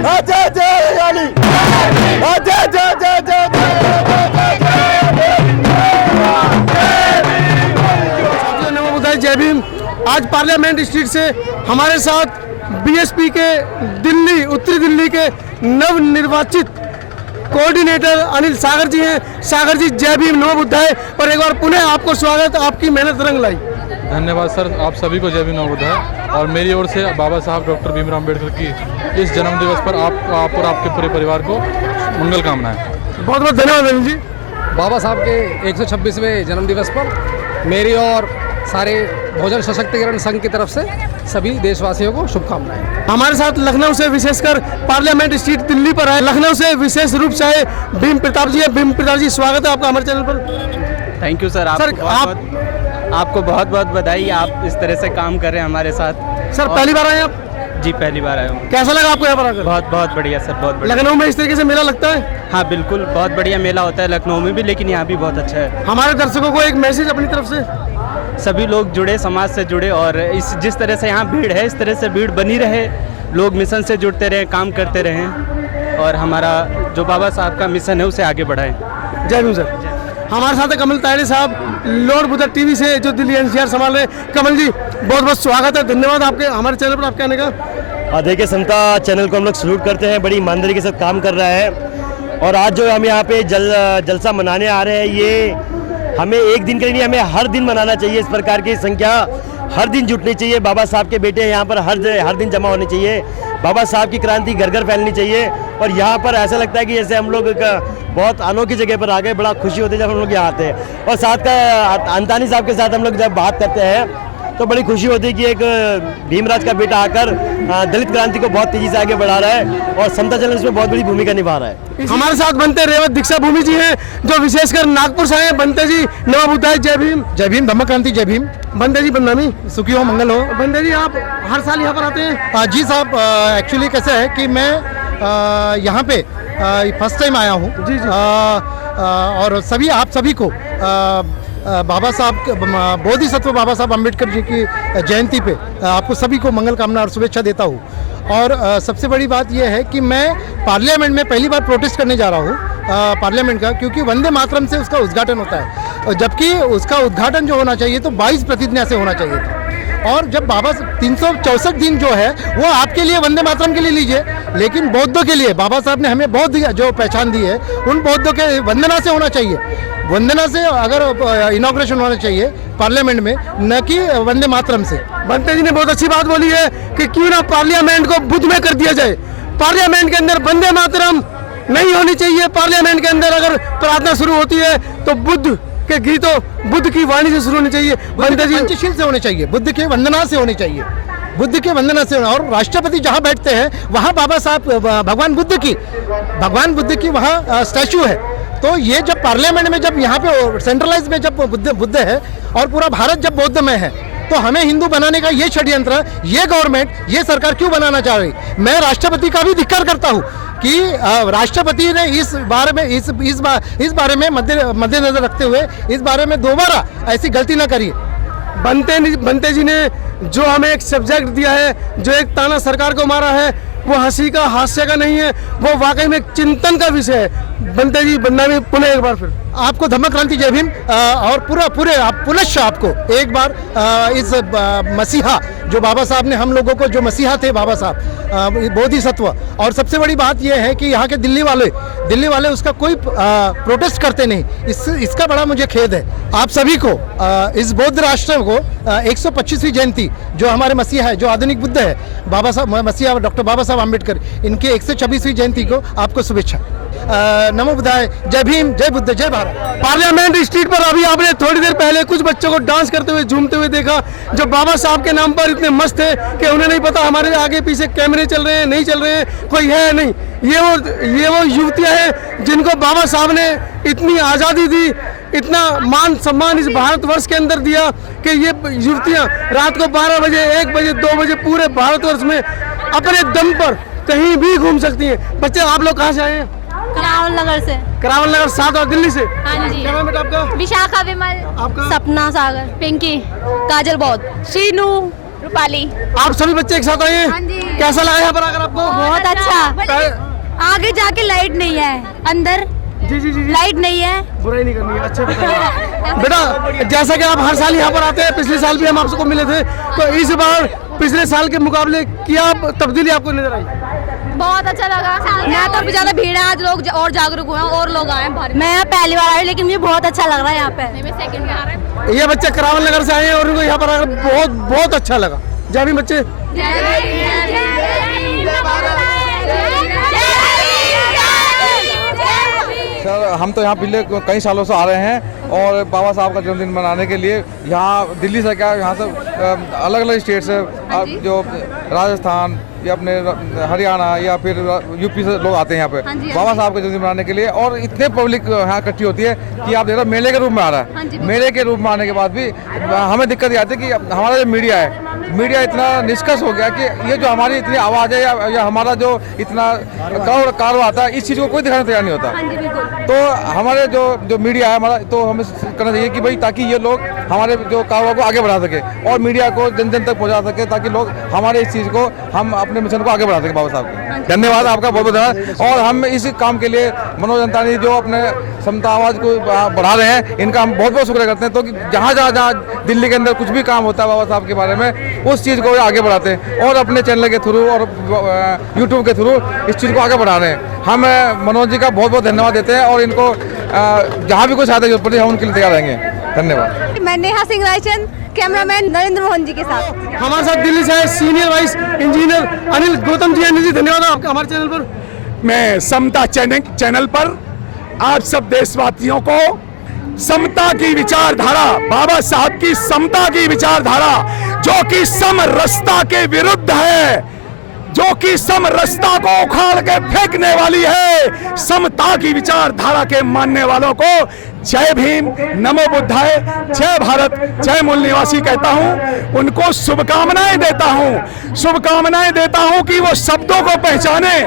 जय जय यानी जय जय जय जय जय भीम। आज पार्लियामेंट स्ट्रीट से हमारे साथ बीएसपी के दिल्ली उत्तरी दिल्ली के नव निर्वाचित कोऑर्डिनेटर अनिल सागर जी हैं। सागर जी जय भीम नमो बुद्धाय। और एक बार पुनः आपको स्वागत, आपकी मेहनत रंग लाई। धन्यवाद सर, आप सभी को जय भीम नमो बुद्धाय। और मेरी ओर से बाबा साहब डॉक्टर भीमराव अम्बेडकर की इस जन्म दिवस पर आप और आपके पूरे परिवार को मंगल कामनाएं। बहुत बहुत धन्यवाद अनिल जी। बाबा साहब के 126वें जन्म दिवस पर मेरी और सारे बहुजन सशक्तिकरण संघ की तरफ से सभी देशवासियों को शुभकामनाएं। हमारे साथ लखनऊ से विशेषकर पार्लियामेंट स्ट्रीट दिल्ली पर है, लखनऊ से विशेष रूप से आए भीम प्रताप जी है। भीम प्रताप जी स्वागत है आपका हमारे चैनल पर। थैंक यू सर, आपको बहुत बहुत बधाई। आप इस तरह से काम कर रहे हैं हमारे साथ। सर पहली बार आए आप? जी पहली बार आया हूँ। कैसा लगा आपको यहाँ पर आकर? बहुत बहुत बढ़िया सर, बहुत बढ़िया। लखनऊ में इस तरीके से मेला लगता है? हाँ बिल्कुल, बहुत बढ़िया मेला होता है लखनऊ में भी, लेकिन यहाँ भी बहुत अच्छा है। हमारे दर्शकों को एक मैसेज अपनी तरफ से। सभी लोग जुड़े, समाज से जुड़े, और इस जिस तरह से यहाँ भीड़ है इस तरह से भीड़ बनी रहे, लोग मिशन से जुड़ते रहें, काम करते रहें और हमारा जो बाबा साहब का मिशन है उसे आगे बढ़ाएं। जय भीम सर। हमारे साथ है कमल तायड़े साहब लॉर्ड बुद्धा टीवी से, जो दिल्ली एनसीआर संभाल रहे। कमल जी बहुत बहुत स्वागत है, धन्यवाद आपके हमारे चैनल पर आपके आने का। देखिए समता चैनल को हम लोग सल्यूट करते हैं, बड़ी ईमानदारी के साथ काम कर रहा है। और आज जो हम यहाँ पे जलसा मनाने आ रहे हैं, ये हमें एक दिन के लिए नहीं, हमें हर दिन मनाना चाहिए। इस प्रकार की संख्या हर दिन जुटनी चाहिए। बाबा साहब के बेटे यहाँ पर हर दिन जमा होने चाहिए। बाबा साहब की क्रांति घर घर फैलनी चाहिए। और यहाँ पर ऐसा लगता है कि जैसे हम लोग बहुत अनोखी जगह पर आ गए, बड़ा खुशी होती है जब हम लोग यहाँ आते हैं। और साथ का अंतानी साहब के साथ हम लोग जब बात करते हैं तो बड़ी खुशी होती है कि एक भीमराज का बेटा आकर दलित क्रांति को बहुत तेजी से आगे बढ़ा रहा है और समता चैनल इसमें बहुत बड़ी भूमिका निभा रहा है। हमारे साथ बनते रेवत दीक्षा भूमि जी हैं, जो विशेषकर नागपुर से आए। बनते जी नमो बुद्धाय। जय भीम। जय भीम, धम्म क्रांति जय भीम। बंदे जी बंदामी सुखी हो, मंगल हो। बंदे जी आप हर साल यहाँ पर आते हैं? जी साहब, एक्चुअली कैसा है कि मैं यहाँ पे फर्स्ट टाइम आया हूँ जी जी। और आप सभी को बाबा साहब बोधिसत्व बाबा साहब अम्बेडकर जी की जयंती पे आपको सभी को मंगल कामना और शुभेच्छा देता हूँ। और सबसे बड़ी बात यह है कि मैं पार्लियामेंट में पहली बार प्रोटेस्ट करने जा रहा हूँ पार्लियामेंट का, क्योंकि वंदे मातरम से उसका उद्घाटन होता है, जबकि उसका उद्घाटन जो होना चाहिए तो 22 प्रतिज्ञा से होना चाहिए था। और जब बाबा 364 दिन जो है वो आपके लिए वंदे मातरम के लिए लीजिए, लेकिन बौद्धों के लिए बाबा साहब ने हमें बौद्ध जो पहचान दी है उन बौद्धों के वंदना से होना चाहिए। वंदना से अगर इनॉग्रेशन होना चाहिए पार्लियामेंट में, न कि वंदे मातरम से। बनते जी ने बहुत अच्छी बात बोली है कि क्यों ना पार्लियामेंट को बुद्ध में कर दिया जाए। पार्लियामेंट के अंदर वंदे मातरम नहीं होनी चाहिए। पार्लियामेंट के अंदर अगर प्रार्थना शुरू होती है तो बुद्ध के गीतों, बुद्ध की वाणी से शुरू होनी चाहिए। बनते जी पंचशील से होने चाहिए, बुद्ध के वंदना से होनी चाहिए, बुद्ध के वंदना से। और राष्ट्रपति जहाँ बैठते हैं वहाँ बाबा साहब भगवान बुद्ध की वहाँ स्टैचू है। तो ये जब पार्लियामेंट में, जब यहाँ पे सेंट्रलाइज में जब बुद्ध है और पूरा भारत जब बौद्धमय है, तो हमें हिंदू बनाने का ये षड्यंत्र, ये गवर्नमेंट, ये सरकार क्यों बनाना चाह रही? मैं राष्ट्रपति का भी धिक्कार करता हूँ कि राष्ट्रपति ने इस बारे में मद्देनजर रखते हुए इस बारे में दोबारा ऐसी गलती ना करिए। बनते जी ने जो हमें एक सब्जेक्ट दिया है, जो एक ताना सरकार को मारा है, वो हंसी का हास्य का नहीं है, वो वाकई में एक चिंतन का विषय है। बनते जी बंदामी पुनः एक बार फिर आपको धम्म क्रांति जय भीम। और पुनश्च आपको एक बार इस मसीहा जो बाबा साहब ने हम लोगों को, जो मसीहा थे बाबा साहब बोधिसत्व। और सबसे बड़ी बात यह है कि यहाँ के दिल्ली वाले उसका कोई प्रोटेस्ट करते नहीं। इसका बड़ा मुझे खेद है। आप सभी को इस बौद्ध राष्ट्र को 125वीं जयंती, जो हमारे मसीहा है, जो आधुनिक बुद्ध है, बाबा साहब मसीहा डॉक्टर बाबा साहब अम्बेडकर, इनके 126वीं जयंती को आपको शुभेच्छा। नमो बुद्धाय। जय भीम, जय बुद्ध, जय भारत। पार्लियामेंट स्ट्रीट पर अभी आपने थोड़ी देर पहले कुछ बच्चों को डांस करते हुए, झूमते हुए देखा, जो बाबा साहब के नाम पर इतने मस्त थे कि उन्हें नहीं पता हमारे आगे पीछे कैमरे चल रहे हैं, नहीं चल रहे हैं, कोई है नहीं। ये वो युवतियां हैं जिनको बाबा साहब ने इतनी आज़ादी दी, इतना मान सम्मान इस भारतवर्ष के अंदर दिया कि ये युवतियां रात को 12 बजे, 1 बजे, 2 बजे पूरे भारतवर्ष में अपने दम पर कहीं भी घूम सकती हैं। बच्चे आप लोग कहाँ से आए हैं? करावल नगर से। करावल नगर 7 और दिल्ली से। हाँ जी। क्या नाम है आपका? विशाखा विमल। आपका? सपना सागर। पिंकी। काजल बौद्ध। शीनू। रूपाली। आप सभी बच्चे एक साथ आए हैं? हाँ जी। कैसा लगा यहाँ पर आकर आपको? बहुत अच्छा। आगे जाके लाइट नहीं है, अंदर जी जी जी जी। लाइट नहीं है। बुराई नहीं करनी है, अच्छा बताइए। बेटा जैसा कि आप हर साल यहाँ पर आते हैं, पिछले साल भी हम आपको मिले थे, तो इस बार पिछले साल के मुकाबले क्या तब्दीली आपको नजर आई? बहुत अच्छा लगा। मैं तो अभी ज्यादा भीड़ है, आज लोग और जागरूक हुए हैं और लोग आए हैं। मैं यहाँ पहली बार आई, लेकिन मुझे बहुत अच्छा लग रहा है यहाँ पे। मैं सेकंड में आ रहा है। ये बच्चे करावल नगर से आए हैं और उनको यहाँ पर आकर बहुत बहुत अच्छा लगा। जय भीम बच्चे। सर हम तो यहाँ पिछले कई सालों से आ रहे हैं और बाबा साहब का जन्मदिन मनाने के लिए यहाँ दिल्ली से क्या यहाँ से अलग अलग स्टेट से जो राजस्थान या अपने हरियाणा या फिर यूपी से लोग आते हैं यहाँ पे बाबा साहब का जन्मदिन मनाने के लिए। और इतने पब्लिक यहाँ इकट्ठी होती है कि आप देख रहे हो मेले के रूप में आ रहा है। मेले के रूप में आने के बाद भी हमें दिक्कत ये आती है कि हमारा जो मीडिया है, मीडिया इतना निष्कर्ष हो गया कि ये जो हमारी इतनी आवाज़ है या हमारा जो इतना कार्य आता है, इस चीज़ को कोई दिखाने तैयार नहीं होता। तो हमारे जो मीडिया है हमारा, तो हमें करना चाहिए कि भाई ताकि ये लोग हमारे जो कारोबार को आगे बढ़ा सके और मीडिया को जन जन तक पहुँचा सके, ताकि लोग हमारे इस चीज़ को हम अपने मिशन को आगे बढ़ा सके। बाबा साहब को धन्यवाद, आपका बहुत बहुत धन्यवाद। और हम इस काम के लिए मनोज अंतानी जो अपने समता आवाज़ को बढ़ा रहे हैं, इनका हम बहुत बहुत शुक्रिया करते हैं। तो कि जहाँ दिल्ली के अंदर कुछ भी काम होता है बाबा साहब के बारे में, उस चीज़ को आगे बढ़ाते हैं और अपने चैनल के थ्रू और यूट्यूब के थ्रू इस चीज़ को आगे बढ़ा रहे हैं। हम मनोज जी का बहुत बहुत धन्यवाद देते हैं और इनको जहाँ भी कोई सहायता जरूरत पड़े हम उनके लिए तैयार रहेंगे। धन्यवाद। मैं नेहा सिंह रायचंद, कैमरामैन नरेंद्र मोहन जी के साथ। हमारे साथ दिल्ली से senior vice engineer Anil Gautam ji. Anil ji धन्यवाद आपका हमारे चैनल पर। मैं समता चैनल पर आप सब देशवासियों को समता की विचारधारा, बाबा साहब की समता की विचारधारा जो कि समरसता के विरुद्ध है, जो कि समरसता को उखाड़ के फेंकने वाली है, समता की विचारधारा के मानने वालों को जय भीम, नमो बुद्धाय, जय भारत, जय मूल निवासी कहता हूं। उनको शुभकामनाएं देता हूं, शुभकामनाएं देता हूं कि वो शब्दों को पहचाने,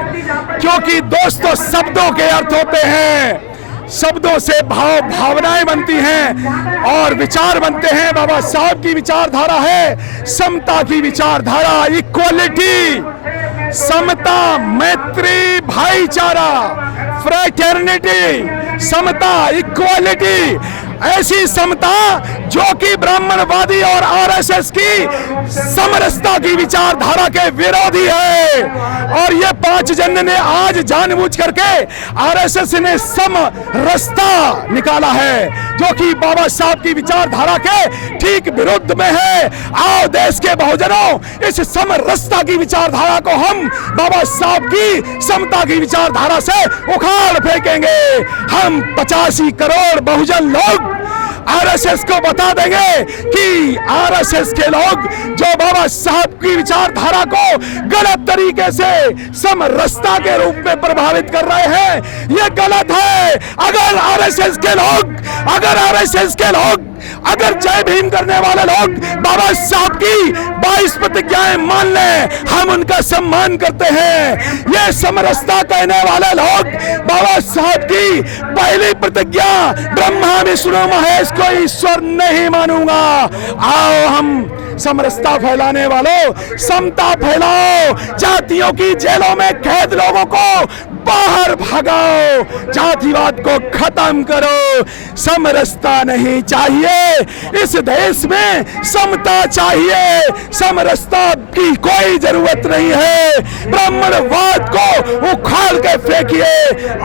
क्योंकि दोस्तों शब्दों के अर्थ होते हैं, शब्दों से भावनाएं बनती हैं और विचार बनते हैं। बाबा साहब की विचारधारा है समता की विचारधारा, इक्वालिटी, समता, मैत्री, भाईचारा, फ्रेटर्निटी, समता, इक्वालिटी, ऐसी समता जो कि ब्राह्मणवादी और आरएसएस की समरसता की विचारधारा के विरोधी है। और ये 5 जन ने आज जानबूझ करके आरएसएस ने समरसता निकाला है, जो कि बाबा साहब की विचारधारा के ठीक विरुद्ध में है। आओ देश के बहुजनों, इस समरसता की विचारधारा को हम बाबा साहब की समता की विचारधारा से उखाड़ फेंकेंगे। हम 85 करोड़ बहुजन लोग आरएसएस को बता देंगे कि आरएसएस के लोग जो बाबा साहब की विचारधारा को गलत तरीके से समरसता के रूप में प्रभावित कर रहे हैं, ये गलत है। अगर आरएसएस के लोग अगर जय भीम करने वाले लोग बाबा साहब की 22 प्रतिज्ञाएं मान लें, हम उनका सम्मान करते हैं। ये समरसता कहने वाले लोग बाबा साहब की पहली प्रतिज्ञा ब्रह्मा विष्णु महेश को ईश्वर नहीं मानूंगा। आओ हम समरसता फैलाने वालों, समता फैलाओ, जातियों की जेलों में कैद लोगों को बाहर भगाओ, जातिवाद को खत्म करो। समरसता नहीं चाहिए इस देश में, समता चाहिए, समरसता की कोई जरूरत नहीं है। ब्राह्मणवाद को उखाड़ के फेंकिए।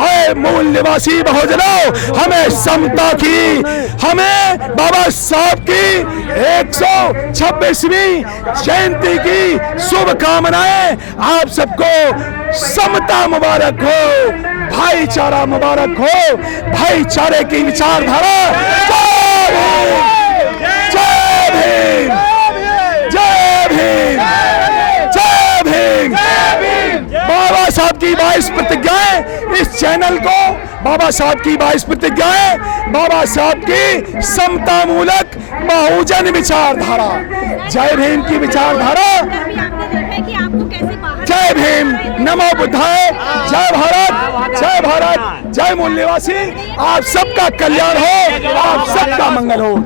ऐ मूल निवासी बहुजनों, हमें समता की, हमें बाबा साहब की 126वीं जयंती की शुभकामनाएं। आप सबको समता मुबारक हो, भाईचारा मुबारक हो, भाईचारे की विचारधारा। जय भीम, जय भीम, जय भीम, जय भीम। बाबा साहब की 22 प्रतिज्ञाएं, इस चैनल को बाबा साहब की 22 प्रतिज्ञाएं, बाबा साहब की समता मूलक बहुजन विचारधारा, जय भीम की विचारधारा। जय भीम, नमो बुद्धाय, जय भारत, जय मूल निवासी। आप सबका कल्याण हो, आप सबका मंगल हो।